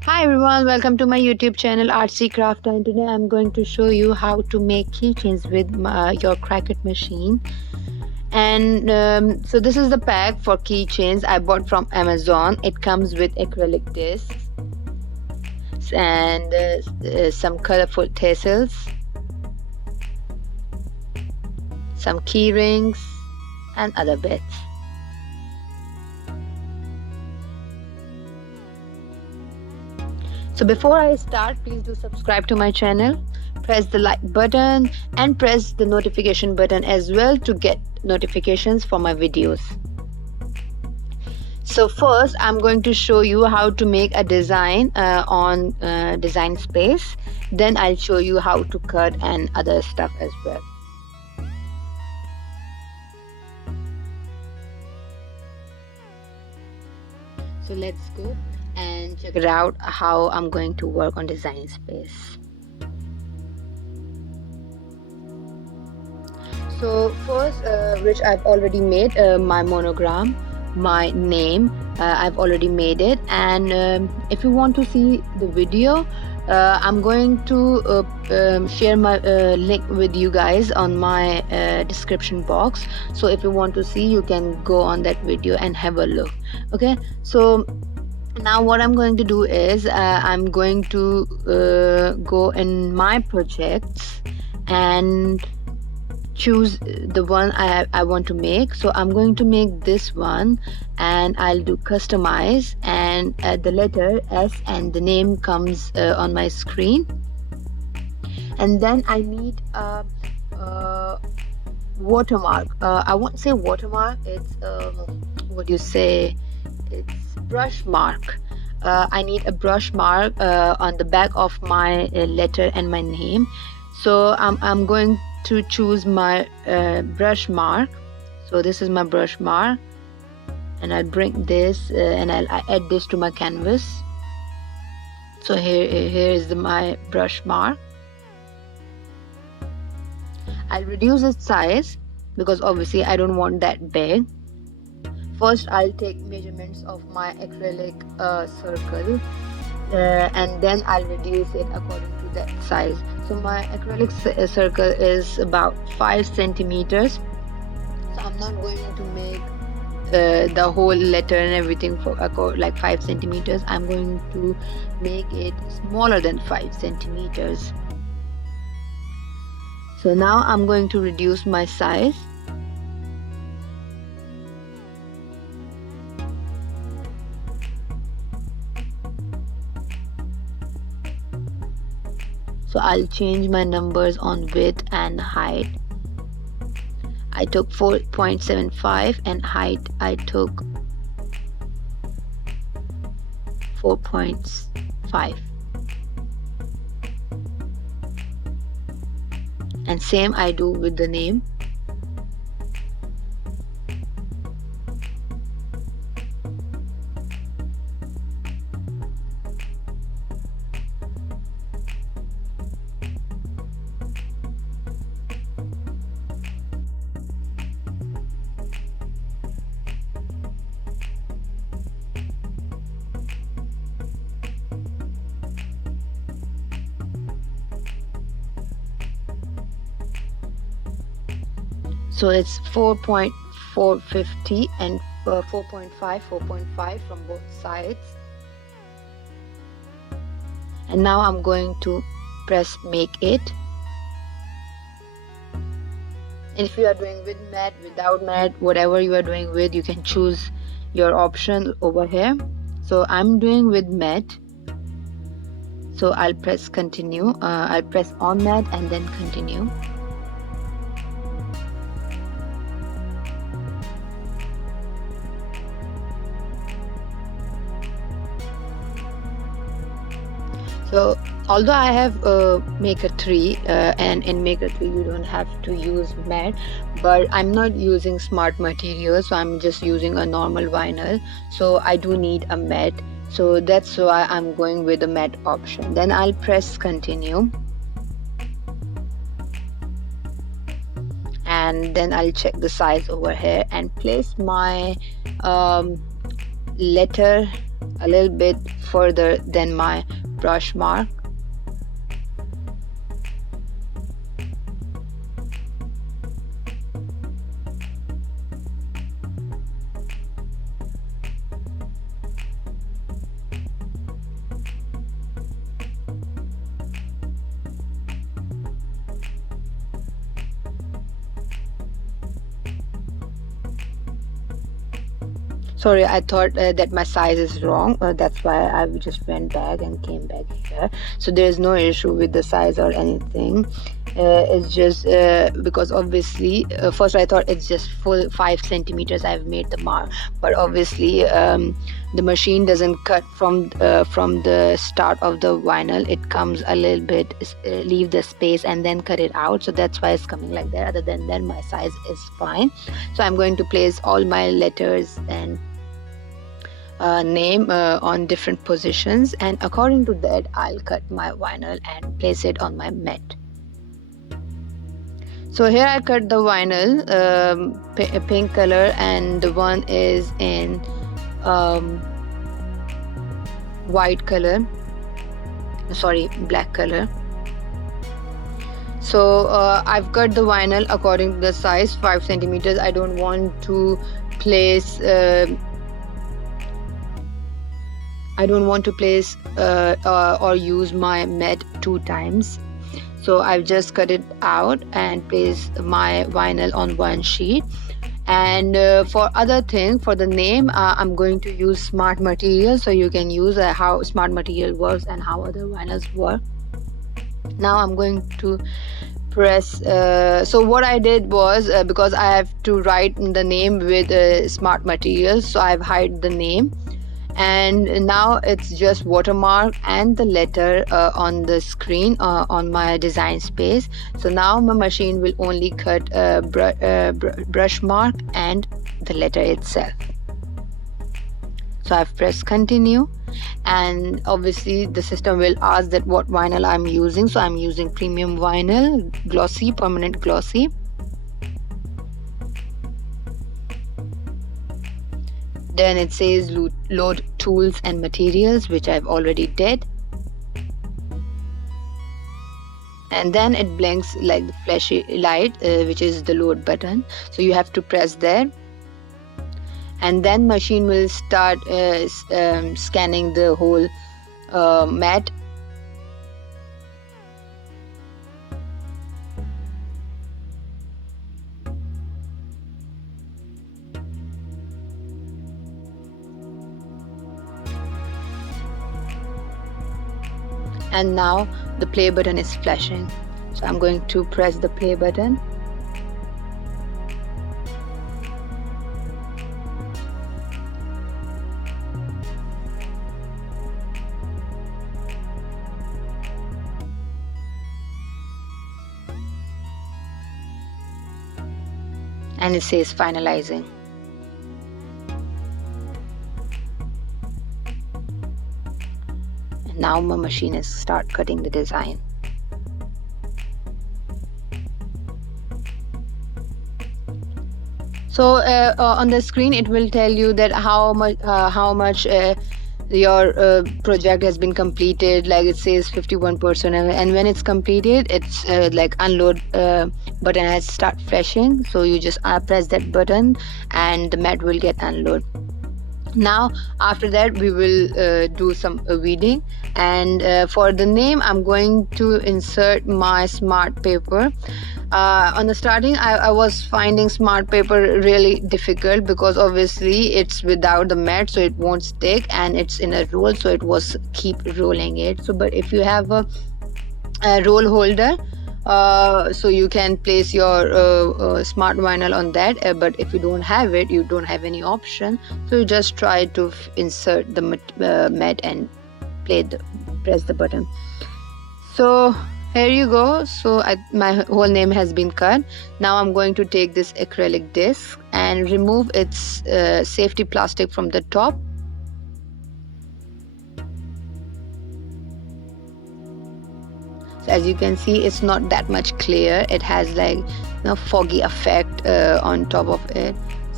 Hi everyone, welcome to my YouTube channel Artsy Craft, and today I'm going to show you how to make keychains with your Cricut machine. And so this is the pack for keychains I bought from Amazon. It comes with acrylic discs and some colorful tassels, some key rings and other bits. So before I start, please do subscribe to my channel, press the like button and press the notification button as well to get notifications for my videos. So first I'm going to show you how to make a design on designspace. Then I'll show you how to cut and other stuff as well. So let's go and check it out how I'm going to work on designspace. So first, which I've already made my monogram, my name, I've already made it. And if you want to see the video, I'm going to share my link with you guys on my description box. So if you want to see, you can go on that video and have a look. Okay, so now what I'm going to do is I'm going to go in my projects and choose the one I want to make. So I'm going to make this one and I'll do customize and the letter S and the name comes on my screen. And then I need a watermark. I won't say watermark, it's what do you say, it's brush mark. I need a brush mark on the back of my letter and my name. So I'm going to choose my brush mark. So this is my brush mark, and I'll bring this and I'll add this to my canvas. So here is my brush mark. I'll reduce its size because obviously I don't want that big. First I'll take measurements of my acrylic circle and then I'll reduce it according to that size. So my acrylic circle is about 5 centimeters. So I'm not going to make the whole letter and everything for like 5 centimeters. I'm going to make it smaller than 5 centimeters. So now I'm going to reduce my size. So I'll change my numbers on width and height. I took 4.75 and height I took 4.5. And same I do with the name. So it's 4.450 and 4.5 from both sides. And now I'm going to press make it. And if you are doing with mat, without mat, whatever you are doing with, you can choose your option over here. So I'm doing with mat. So I'll press continue. I'll press on mat and then continue. So although I have Maker 3 and in Maker 3 you don't have to use matte, but I'm not using smart materials, so I'm just using a normal vinyl. So I do need a matte, so that's why I'm going with the matte option. Then I'll press continue and then I'll check the size over here and place my letter a little bit further than my brush mark. Sorry, I thought that my size is wrong. That's why I just went back and came back here. So there is no issue with the size or anything. It's just because obviously first I thought it's just full 5 centimeters I've made the mark, but obviously the machine doesn't cut from the start of the vinyl. It comes a little bit, leave the space and then cut it out. So that's why it's coming like that. Other than that, my size is fine. So I'm going to place all my letters and name on different positions, and according to that I'll cut my vinyl and place it on my mat. So here I cut the vinyl pink color, and the one is in white color, sorry, black color. So I've cut the vinyl according to the size, 5 centimeters. I don't want to place or use my mat 2 times. So I've just cut it out and placed my vinyl on one sheet. And for other thing, for the name, I'm going to use smart material, so you can use how smart material works and how other vinyls work. Now I'm going to press so what I did was because I have to write the name with smart material, so I've hide the name, and now it's just watermark and the letter on the screen on my design space. So now my machine will only cut brush mark and the letter itself. So I've pressed continue, and obviously the system will ask that what vinyl I'm using. So I'm using premium vinyl, glossy, permanent glossy. Then it says load tools and materials, which I've already did. And then it blinks like the flashy light, which is the load button. So you have to press there. And then machine will start scanning the whole mat. And now the play button is flashing. So I'm going to press the play button. And it says finalizing. And now my machine is start cutting the design. So on the screen it will tell you that how much your project has been completed. Like it says 51%, and when it's completed, it's like unload button has start flashing. So you just press that button and the mat will get unload. Now after that we will do some weeding, and for the name I'm going to insert my smart paper. On the starting I was finding smart paper really difficult because obviously it's without the mat, so it won't stick, and it's in a roll, so it was keep rolling it. So but if you have a roll holder, so you can place your smart vinyl on that, but if you don't have it, you don't have any option, so you just try to insert the mat and press the button. So here you go. So my whole name has been cut. Now I'm going to take this acrylic disc and remove its safety plastic from the top. So as you can see, it's not that much clear. It has like foggy effect on top of it.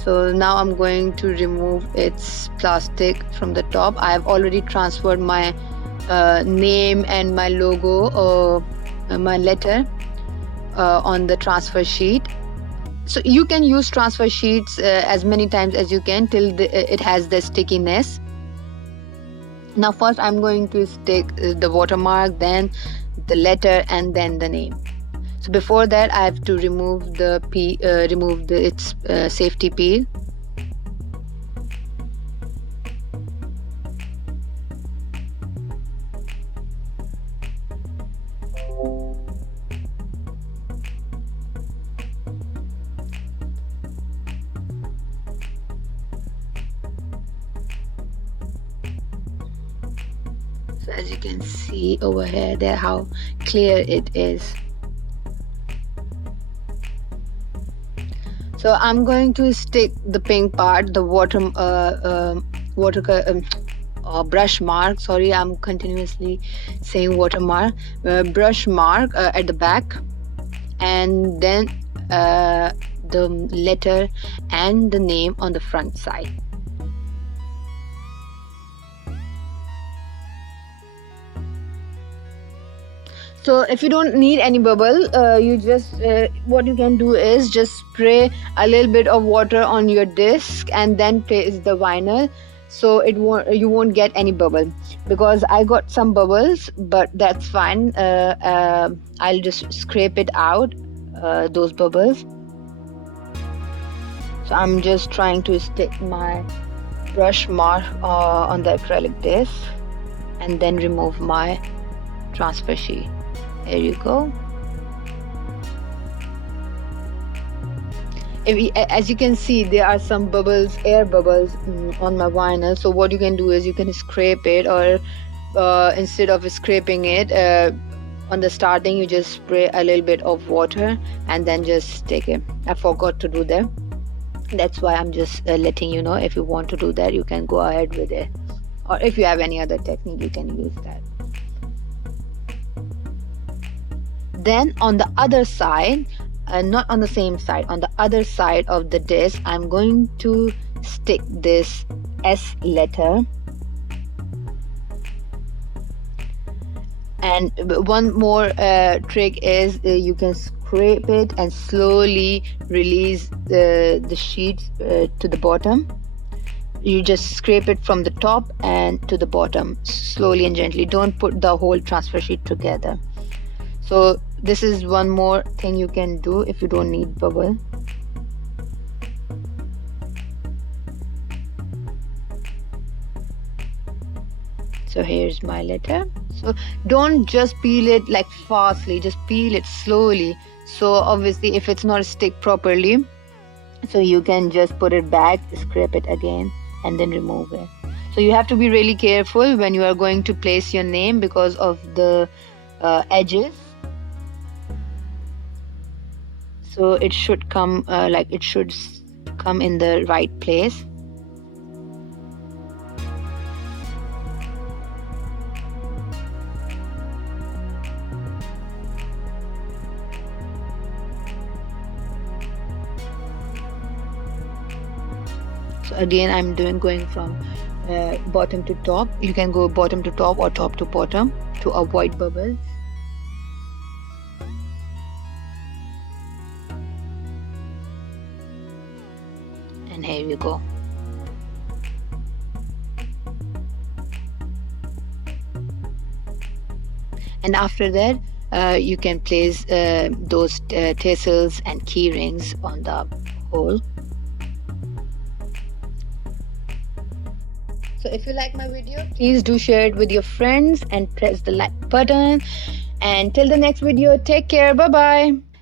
So now I'm going to remove its plastic from the top. I have already transferred my name and my logo or my letter on the transfer sheet. So you can use transfer sheets as many times as you can till it has the stickiness. Now first I'm going to stick the watermark, then the letter, and then the name. So before that I have to remove its safety peel. So as you can see over here, there how clear it is. So I'm going to stick the pink part, the brush mark. Sorry, I'm continuously saying watermark. Brush mark at the back, and then the letter and the name on the front side. So if you don't need any bubble, you just what you can do is just spray a little bit of water on your disc and then place the vinyl, so you won't get any bubble. Because I got some bubbles, but that's fine. I'll just scrape it out, those bubbles. So I'm just trying to stick my brush mark on the acrylic disc and then remove my transfer sheet. There you go. As you can see, there are some bubbles, air bubbles on my vinyl. So what you can do is you can scrape it, or instead of scraping it on the starting, you just spray a little bit of water and then just stick it. I forgot to do that. That's why I'm just letting you know. If you want to do that, you can go ahead with it, or if you have any other technique, you can use that. Then on the other side, not on the same side, on the other side of the disc, I'm going to stick this S letter. And one more trick is you can scrape it and slowly release the sheets to the bottom. You just scrape it from the top and to the bottom, slowly and gently. Don't put the whole transfer sheet together. So this is one more thing you can do if you don't need bubble. So here's my letter. So don't just peel it like fastly, just peel it slowly. So obviously if it's not stick properly, so you can just put it back, scrape it again, and then remove it. So you have to be really careful when you are going to place your name because of the edges. So it should come it should come in the right place. So again, I'm going from bottom to top. You can go bottom to top or top to bottom to avoid bubbles. And here you go. And after that, you can place those tassels and key rings on the hole. So if you like my video, please do share it with your friends and press the like button. And till the next video, take care. Bye bye.